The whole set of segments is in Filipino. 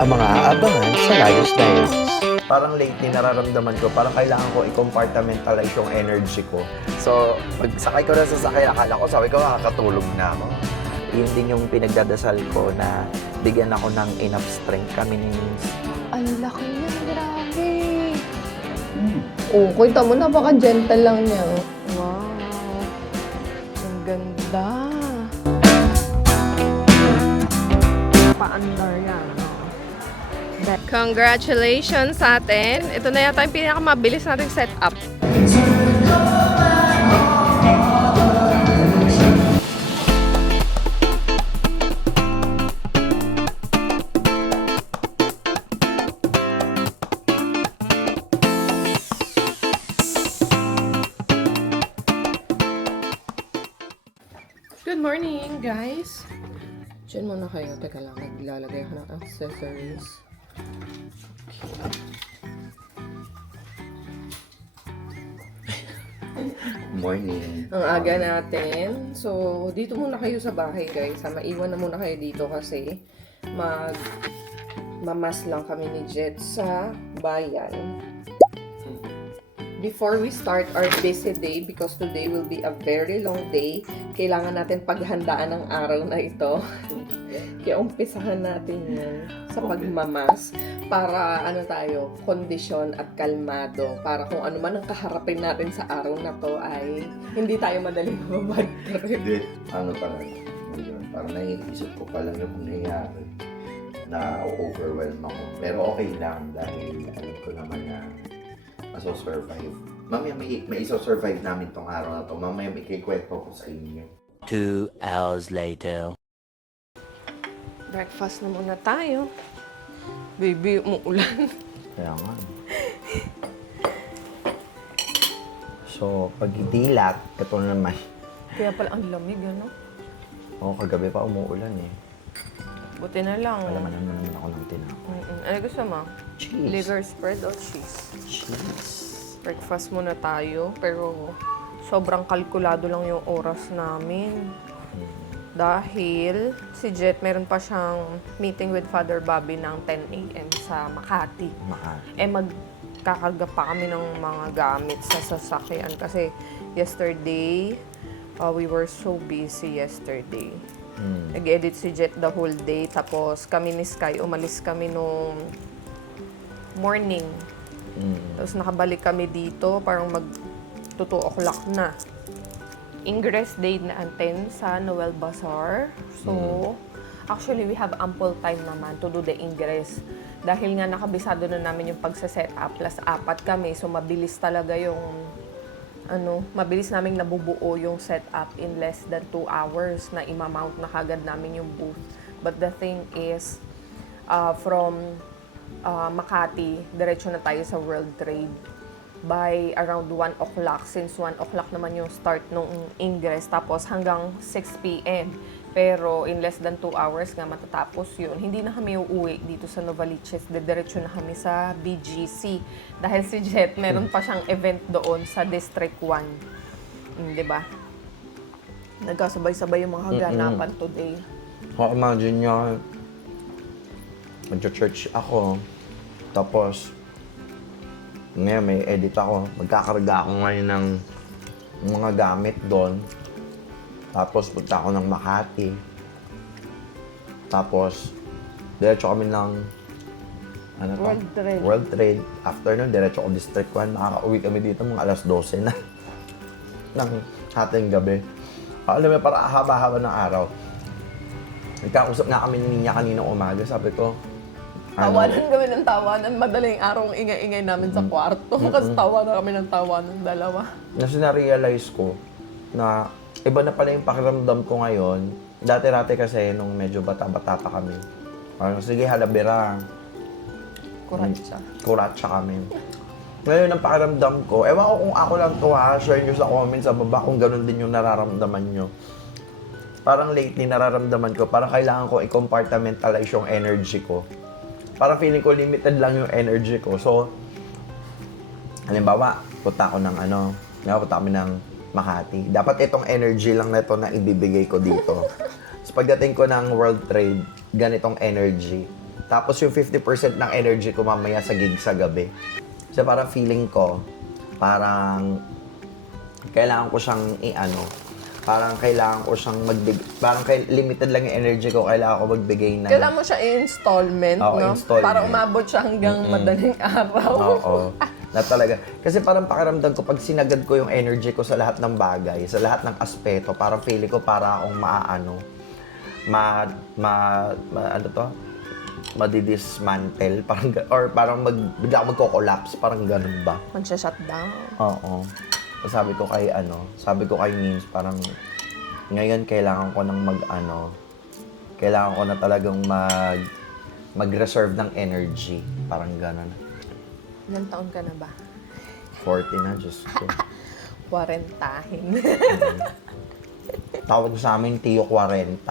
Ang mga aabangan sa Layos Diaries. Parang lately nararamdaman ko, parang kailangan ko i-compartmentalize yung energy ko. So, pag sakay ko na sa sakay, akala ko, sabi ko, makakatulog na ako. Yun din yung pinagdadasal ko na bigyan ako ng enough strength kami ni Ang laki niya, grabe. Oh, kita mo, napaka-gentle lang niya. Wow. Ang ganda. Paandar yan. Congratulations sa atin. Ito na yata yung pinakamabilis nating setup. Good morning, guys. Diyan muna kayo. Teka lang, naglalagay ko ng accessories. Morning. Ang aga natin. So, dito muna kayo sa bahay, guys. Maiwan na muna kayo dito kasi mamas lang kami ni Jet sa bayan. Before we start our busy day, because today will be a very long day, kailangan natin paghandaan ang araw na ito. Kaya umpisahan natin yan sa pagmamas para kondisyon at kalmado. Para kung ano man ang kaharapin natin sa araw na to ay hindi tayo madaling mabag trip. Hindi. Ano pala? Parang naiisip ko pa lang yung nangyayari na overwhelm ako. Pero okay lang dahil alam ko naman na maso-survive. Mamaya may iso-survive namin tong araw na to. Mamaya may kikwento ko sa inyo. 2 hours later. Breakfast na muna tayo. Baby, umuulan. Kaya nga. So, pag dilat, ito naman. Kaya pala ang lamig, ano? Oo, kagabi pa umuulan eh. Buti na lang. Palamanan mo naman ako ng tinapay. Ano gusto mo? Cheese. Liver spread o cheese? Cheese. Breakfast muna tayo, pero sobrang kalkulado lang yung oras namin. Dahil si Jet, meron pa siyang meeting with Father Bobby ng 10 a.m. sa Makati. Magkakarga pa kami ng mga gamit sa sasakyan kasi yesterday, we were so busy yesterday. Nag-edit si Jet the whole day, tapos kami ni Sky, umalis kami nung morning. Tapos nakabalik kami dito, parang mag 2 o'clock na. Ingress day natin sa Noel Bazaar. So, actually, we have ample time naman to do the ingress. Dahil nga nakabisado na namin yung pagsa-set up, plus 4 kami, so mabilis talaga yung, mabilis naming nabubuo yung setup in less than 2 hours na imamount na kagad namin yung booth. But the thing is, from Makati, diretso na tayo sa World Trade by around 1 o'clock, since 1 o'clock naman yung start nung ingress, tapos hanggang 6 p.m. Pero in less than 2 hours nga matatapos yun. Hindi na kami uuwi dito sa Novaliches, diretso na kami sa BGC. Dahil si Jet, meron pa siyang event doon sa District 1. Di ba? Nagkasabay-sabay yung mga kaganapan today. Imagine nyo, mag-church ako, tapos ngayon may edit ako, magkakarga ako ngayon ng mga gamit doon. Tapos punta ako ng Makati. Tapos diretso kami ng World Trade. After nun, diretso ako District 1. Makaka-uwi kami dito mga alas 12 na ng ating gabi. Alam mo, para haba-haba ng araw. Nagkausap nga kami ni Ninya kaninang umaga. Sabi ko, Tawanan kami ng tawanan. Madaling araw ang ingay-ingay namin sa kwarto. Kasi tawanan kami ng tawanan, dalawa. Kasi na-realize ko na iba na pala yung pakiramdam ko ngayon. Dati-dati kasi nung medyo bata-bata pa kami. Parang, sige, halabira. Kuratsa kami. Ngayon ang pakiramdam ko, ewan ko kung ako lang to ha, share nyo sa comments sa baba kung ganun din yung nararamdaman nyo. Parang lately nararamdaman ko, parang kailangan ko i-compartmentalize yung energy ko. Parang feeling ko limited lang yung energy ko. So, halimbawa, punta kami ng Makati. Dapat itong energy lang na ito na ibibigay ko dito. So, pagdating ko ng World Trade, ganitong energy. Tapos yung 50% ng energy ko mamaya sa gig sa gabi. So parang feeling ko, parang kailangan ko siyang parang kailangan ko siyang parang limited lang yung energy ko, kailangan ko magbigay ng... Kailangan mo siya i-installment, Oo, no? installment. Para umabot siya hanggang madaling araw. Oo. Na talaga. Kasi parang pakiramdam ko, pag sinagad ko yung energy ko sa lahat ng bagay, sa lahat ng aspeto, parang feeling ko para akong madidismantle, parang, or parang bigla akong magko-collapse, parang ganun ba? Magsha-shutdown. Oo. So, sabi ko kay Nins, parang ngayon kailangan ko ng kailangan ko na talagang mag-reserve ng energy. Parang gano'n. Ilang taon ka na ba? 40 na, Diyos ko. 40. Tawag sa amin, Tiyo 40.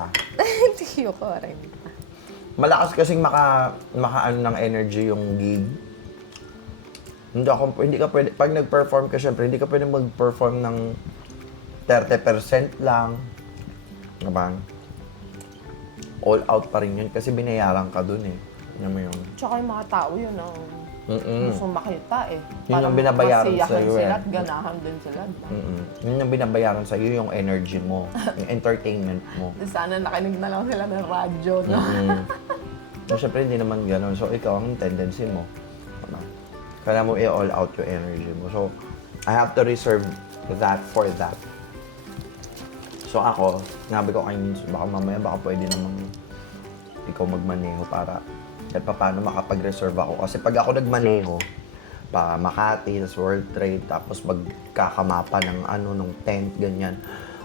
Tiyo 40. Malakas kasing makaano ng energy yung gig. Hindi ka pwede, pag nag-perform ka, syempre, hindi ka pwede mag-perform ng 30% lang. Diba? All out pa rin yun kasi binayaran ka dun eh. Alam mo yun? Tsaka yung mga tao yun ang gusto makita eh. Yun ang binabayaran sa'yo sila eh. at ganahan din sila. Yun ang binabayaran sa'yo, yung energy mo, yung entertainment mo. Sana nakinig na lang sila ng radyo, no? So, syempre, hindi naman ganun. So, ikaw ang tendency mo. Kailangan mo i-all out yung energy mo. So, I have to reserve that for that. So, ako, sinabi ko kay Nins, baka mamaya, baka pwede namang ikaw magmaneho para kahit pa paano makapag-reserve ako. Kasi pag ako nagmaneho, pa Makati, tas World Trade, tapos magkakamapa ng ng tent, ganyan.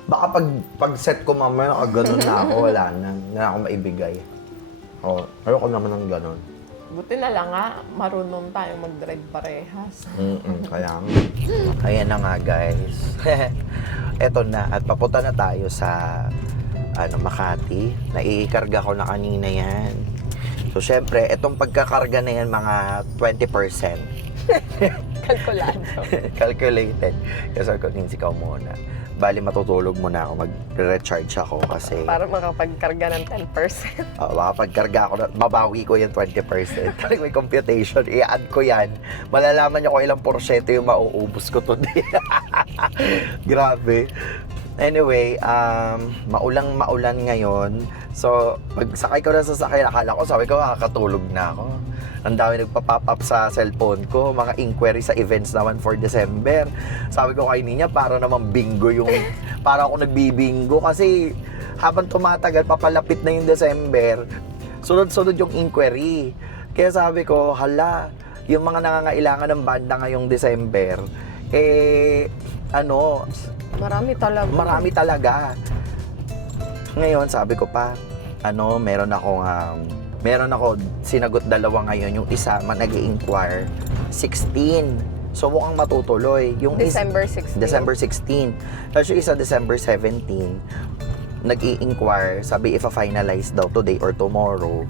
Baka pag set ko mamaya, ganun na ako, wala na ako maibigay. Ayoko naman ng ganun. Buti na lang nga, marunong tayo mag-drive parehas. Kaya nga. Ayan na nga, guys. Eto na, at papunta na tayo sa Makati. Naikarga ko na kanina yan. So, syempre, etong pagkakarga na yan, mga 20%. Kalkulado. Calculated. Kasi ako, ikaw muna. Bali, matutulog muna ako. Mag-recharge ako kasi... Para makapagkarga ng 10%. Makapagkarga ako, babawi ko yung 20%. Kasi may computation, i-add ko yan. Malalaman niyo kung ilang porsyento yung mauubos ko today. Grabe. Anyway, maulang-maulan ngayon. So, pagsakay ko na sa sakay, akala ko, sabi ko, makakatulog na ako. Ang dami nagpa-pop up sa cellphone ko, mga inquiry sa events naman for December. Sabi ko kay Ninya, para naman bingo para ako nagbibingo kasi habang tumatagal, papalapit na yung December, sunod-sunod yung inquiry. Kaya sabi ko, hala, yung mga nangangailangan ng banda ngayong December, Marami talaga. Marami talaga. Ngayon, sabi ko pa, meron ako sinagot 2 ngayon. Yung isa, nag-i-inquire, 16. So, mukhang matutuloy. Yung December 16. December 16. Tapos yung isa, December 17, nag-i-inquire, sabi, ifa-finalize daw today or tomorrow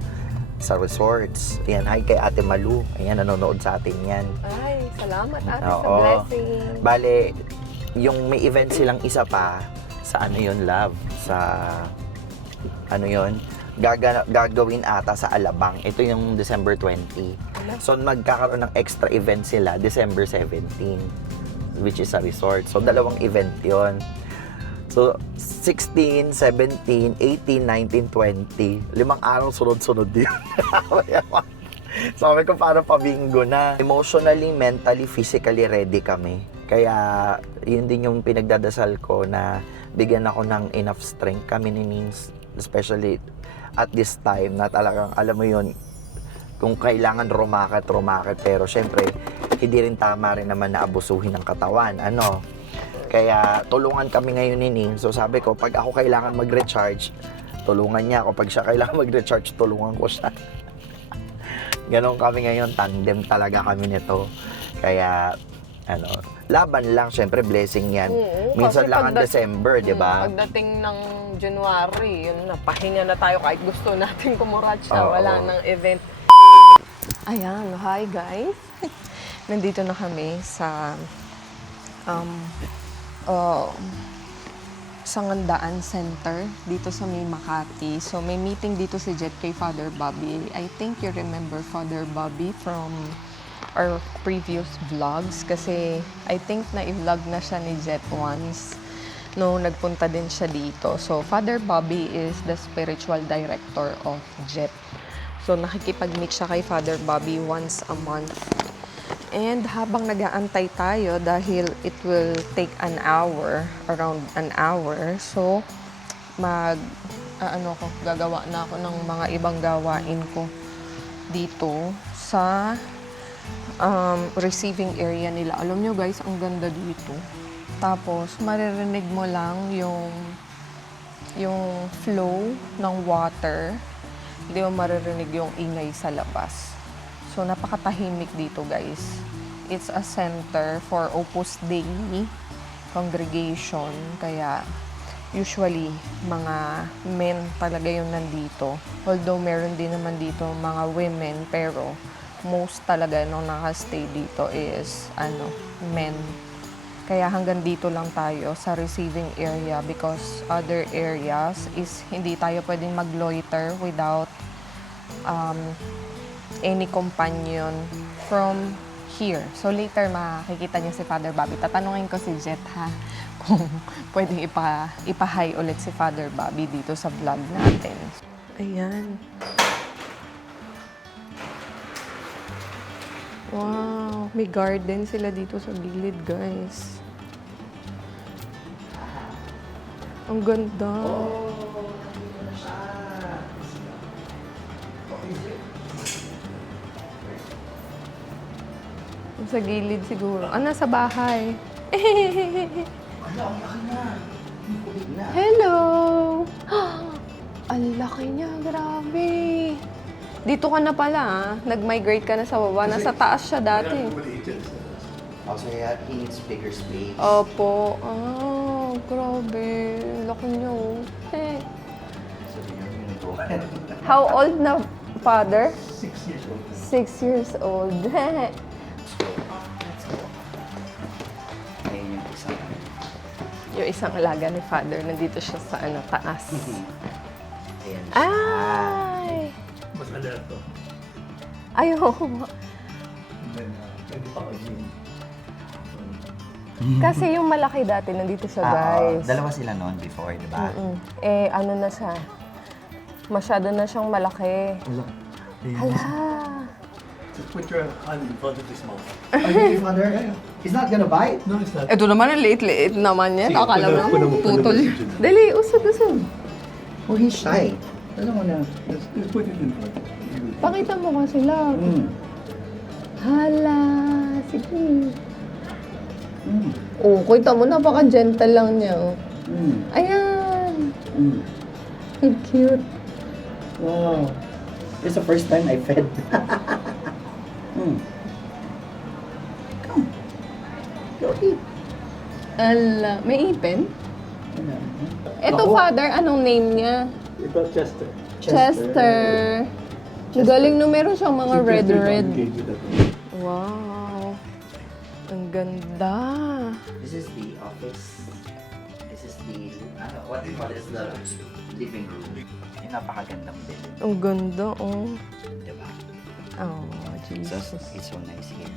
sa resorts. Ayan, hi kay Ate Malu. Ayan, nanonood sa atin yan. Ay, salamat ate sa Oo. blessing. Bale, yung may event silang isa pa, sa love? Sa, gagawin ata sa Alabang. Ito yung December 20. So, magkakaroon ng extra event sila December 17, which is a resort. So, 2 event yon. So, 16, 17, 18, 19, 20. 5 araw sunod-sunod din. Sabi ko, para pabingo na. Emotionally, mentally, physically ready kami. Kaya, yun din yung pinagdadasal ko na bigyan ako ng enough strength kami ni Nins, especially at this time na talagang, alam mo yun, kung kailangan rumakit, pero syempre, hindi rin tama rin naman na abusuhin ng katawan, Kaya, tulungan kami ngayon ni Ning. So, sabi ko, pag ako kailangan mag-recharge, tulungan niya ako. Pag siya kailangan mag-recharge, tulungan ko siya. Ganon kami ngayon, tandem talaga kami nito. Kaya, laban lang, syempre, blessing yan. Minsan lang ang December, di ba? Pagdating ng January, yun na, pahinga na tayo kahit gusto natin kumurats na, wala nang event. Ayan, hi guys. Nandito na kami sa Sangandaan Center dito sa may Makati. So may meeting dito si Jet kay Father Bobby. I think you remember Father Bobby from our previous vlogs kasi I think na-vlog na siya ni Jet once no nagpunta din siya dito. So Father Bobby is the spiritual director of Jet. So nakikipag-meet siya kay Father Bobby once a month. And habang nag-aantay tayo dahil it will take an hour, around an hour, so gagawa na ako ng mga ibang gawain ko dito sa receiving area nila. Alam nyo guys, ang ganda dito. Tapos maririnig mo lang yung flow ng water. Hindi mo maririnig yung ingay sa labas. So, napakatahimik dito, guys. It's a center for Opus Dei congregation. Kaya, usually, mga men talaga yung nandito. Although, meron din naman dito mga women, pero most talaga nung nakastay dito is, men. Kaya hanggang dito lang tayo sa receiving area because other areas is hindi tayo pwedeng mag-loiter without any companion from here. So later makikita niyo si Father Bobby. Tatanungin ko si Jet ha kung pwedeng ipa-hi ulit si Father Bobby dito sa vlog natin. Ayan. Wow, may garden sila dito sa gilid, guys. Ang ganda. Sa gilid siguro. Nasa bahay. Hello! Ang laki niya, grabe. Dito ka na pala, ah. Nag-migrate ka na sa baba. Nasa taas siya dati. Also, yeah, he needs bigger space. Opo. Grabe. Laki niya, oh. So, you're gonna go. How old na, father? 6 years old. 6 years old. Let's go. Ayun yung isa. Yung isang alaga ni father, nandito siya sa taas. Ayan siya. Ay! Mas alerto. Ayaw. Pwede pa mag-gym. Kasi yung malaki dati, nandito siya, guys. Dalawa sila noon before, di ba? Ano na siya? Masyado na siyang malaki. Hala! Just put your hand in front of his mouth. Are you father? He's not gonna bite? No, it's not. Ito naman, ang liit-liit naman yan. Sige, Akala mo puna mo putol. si Jude. Dali, usad-usad. Oh, he's shy. Doesn't wanna... Just put it in front. Pakita mo nga sila. Hala! Sige. Oh, kita mo, napaka-gentle lang niya. Oh. Ayan! Ang cute. Wow. This is the first time I fed. Come. Go eat. Ala, may ipin? Ito, Ako? father, anong name niya? Ito, Chester. Chester. Ang galing no, meron siyang mga Si red. Chester gave you that. Wow. Ang ganda. This is the office. This is the... what do you call this? The living room. Yung napakagandang bed. Ang ganda, oh. Diba? Oh, So, Jesus. it's so nice here.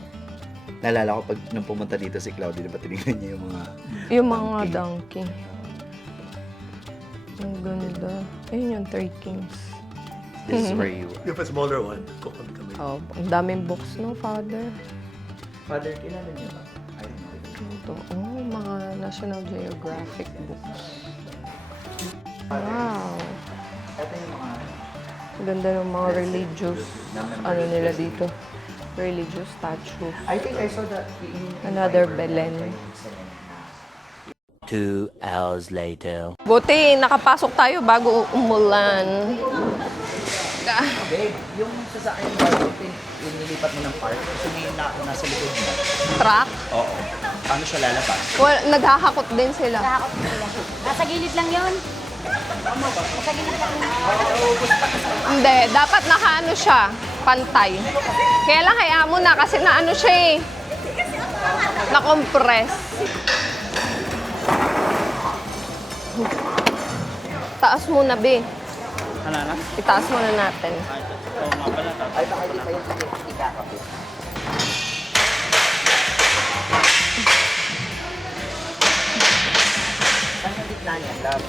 Naalala ko pag nung pumunta dito si Claudia, diba tinignan niya yung mga... Yung mga donkey. Ang ganda. Ayun yung 3 Kings. This is where you... You have a smaller one. Kukon kami. Oh, ang daming books no, father. Father, kilala niyo ba? I don't know. Ito, oh, mga National Geographic books. Wow. Ito yung mga... Ang ganda ng mga religious, ano nila dito. Religious statues. I think I saw that... Another Belen. 2 hours later. Buti, nakapasok tayo bago umulan. Babe, yung sasakyan ba, yung nilipat mo ng park, kasi may nasa likod mo. Truck? Oo. Paano siya lalabas? Well, naghahakot din sila. Nasa gilid lang yun. Nasa gilid lang yun. Hindi, dapat nakaano siya, pantay. Kaya lang hayaan mo na kasi naano siya eh. Na-compress. Taas muna, be. Ano na? Itaas muna natin. Oo nga pala. Ay, baka di pa yung hindi kakapit. Saan yung gitna niya, love?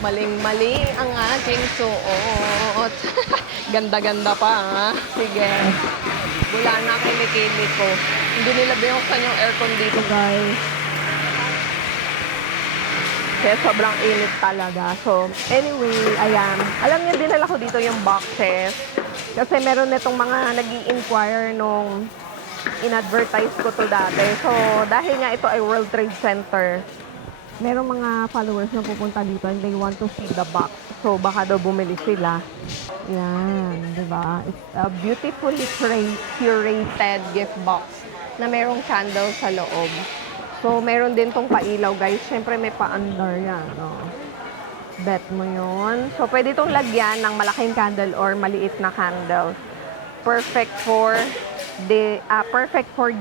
Maling-mali ang aking suot. Ganda-ganda pa, ha? Sige. Wala na kilikili ko. Hindi nila binuksan yung aircon dito, guys. Kaya sobrang init talaga. So, anyway, ayan. Alam niyo, dinala ko dito yung boxes. Kasi meron netong mga nag-i-inquire nung in-advertise ko to dati. So, dahil nga ito ay World Trade Center, merong mga followers na pupunta dito and they want to see the box. So, baka daw bumili sila. Yan, di ba? It's a beautifully curated gift box na merong candle sa loob. So, meron din tong pailaw, guys. Siyempre, may pa-under yan. No? Bet mo yun. So, pwede itong lagyan ng malaking candle or maliit na candle. Perfect for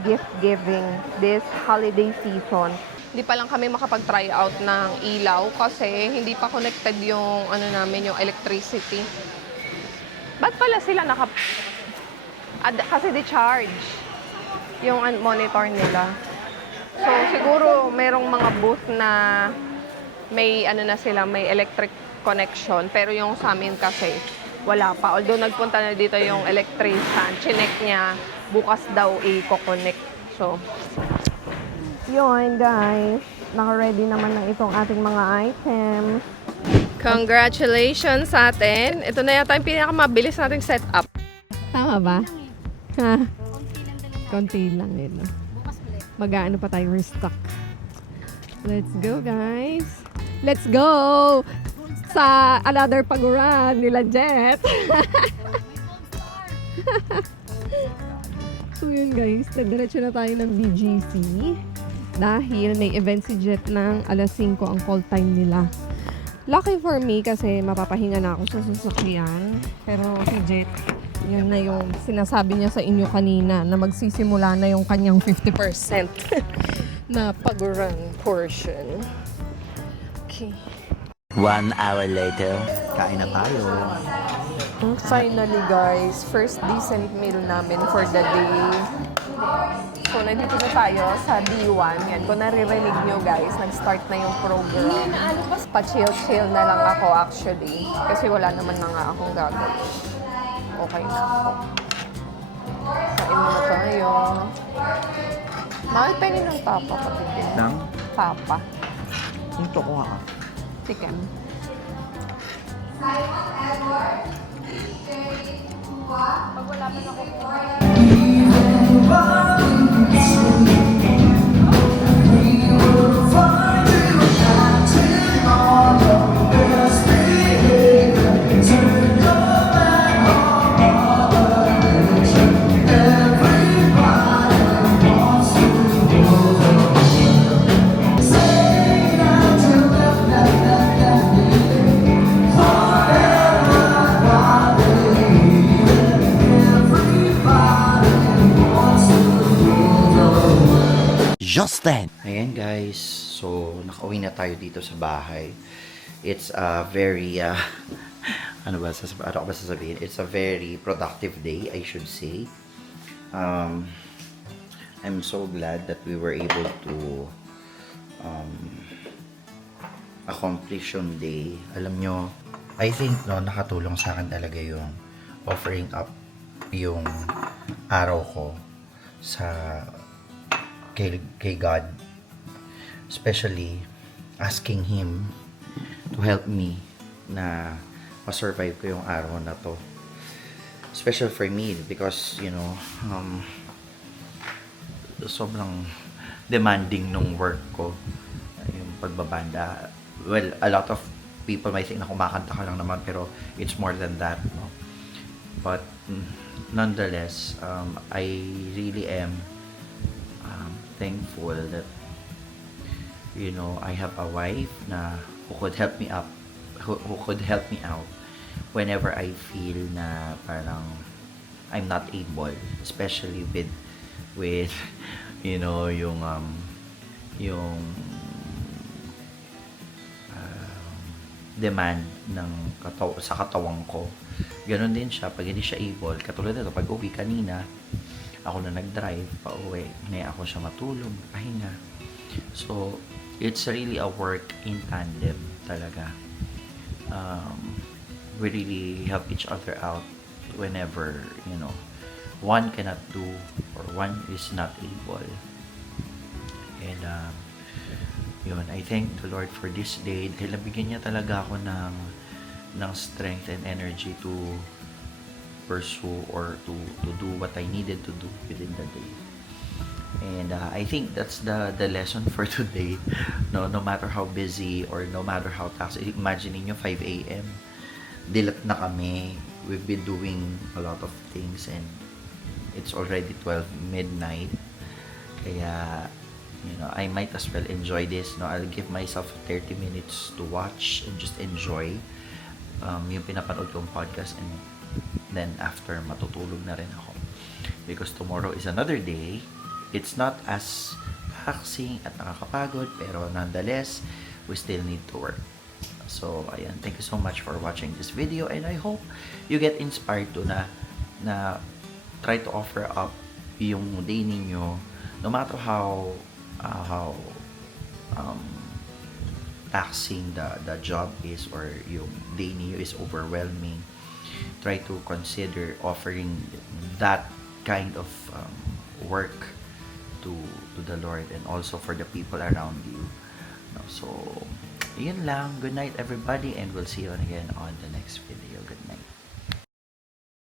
gift giving this holiday season. Hindi pa lang kami makapag-try out ng ilaw kasi hindi pa connected yung namin, yung electricity. Ba't pala sila kasi di-charge yung monitor nila. So, siguro merong mga booth na may may electric connection. Pero yung sa amin kasi, wala pa. Although nagpunta na dito yung electrician, chinek niya, bukas daw i-connect. So, yun guys. Naka-ready naman ng itong ating mga items. Congratulations sa atin. Ito na yata yung pinakamabilis nating setup. Tama ba? Ha? Konti lang yun. Mag-aano pa tayo, restock. Let's go, guys. Let's go! Sa another paguran nila Jet. So yun guys, nagdiretso na tayo ng BGC. Dahil may event si Jet ng alas 5 ang call time nila. Lucky for me kasi mapapahinga na ako sa sasakyan. Pero si Jet, yun na yung sinasabi niya sa inyo kanina na magsisimula na yung kanyang 50% na pag-run portion. Okay. 1 hour later. Kain na tayo. Finally guys, first decent meal namin for the day. So, nandito na tayo sa D1. Yan, kung naririnig nyo guys, nag-start na yung program. Pa-chill-chill na lang ako actually. Kasi wala naman na nga akong gagawin. Okay na ako. Kain muna tayo. Mahal penny ng papa kapatid. Nang? Papa. Ito ko nga. Chicken. Pag wala pa na Just then. Ayan guys, so nakauwi na tayo dito sa bahay. It's a very, ano ba sasabihin? It's a very productive day, I should say. I'm so glad that we were able to accomplish yung day. Alam nyo, I think nakatulong sa akin talaga yung offering up yung araw ko sa kay God, especially asking Him to help me na ma-survive ko yung araw na to. Special for me because, sobrang demanding nung work ko, yung pagbabanda. Well, a lot of people might think na kumakanta ka lang naman, pero it's more than that, no? But nonetheless, I really am thankful that I have a wife na who could help me up, who could help me out whenever I feel na parang I'm not able, especially with yung demand sa katawan ko. Ganon din siya pag hindi siya able. Katulad nito, pag uwi kanina, ako na nag-drive pa uwi. Hinaya ako siya matulog, pahinga. So, it's really a work in tandem talaga. We really help each other out whenever, one cannot do or one is not able. And, yun, I thank the Lord for this day dahil nabigyan niya talaga ako ng strength and energy to pursue or to do what I needed to do within the day. And I think that's the lesson for today. No matter how busy or no matter how taxing, imagine niyo 5 a.m. dilat na kami. We've been doing a lot of things and it's already 12 midnight. Kaya I might as well enjoy this. I'll give myself 30 minutes to watch and just enjoy yung pinapanood kong podcast, and then after matutulog na rin ako. Because tomorrow is another day. It's not as taxing at nakakapagod, pero nonetheless, we still need to work. So, ayan. Thank you so much for watching this video, and I hope you get inspired to na try to offer up yung day ninyo, no matter how taxing the job is or yung day niyo is overwhelming. Try to consider offering that kind of work to the Lord and also for the people around you. So, yun lang. Good night, everybody, and we'll see you again on the next video. Good night.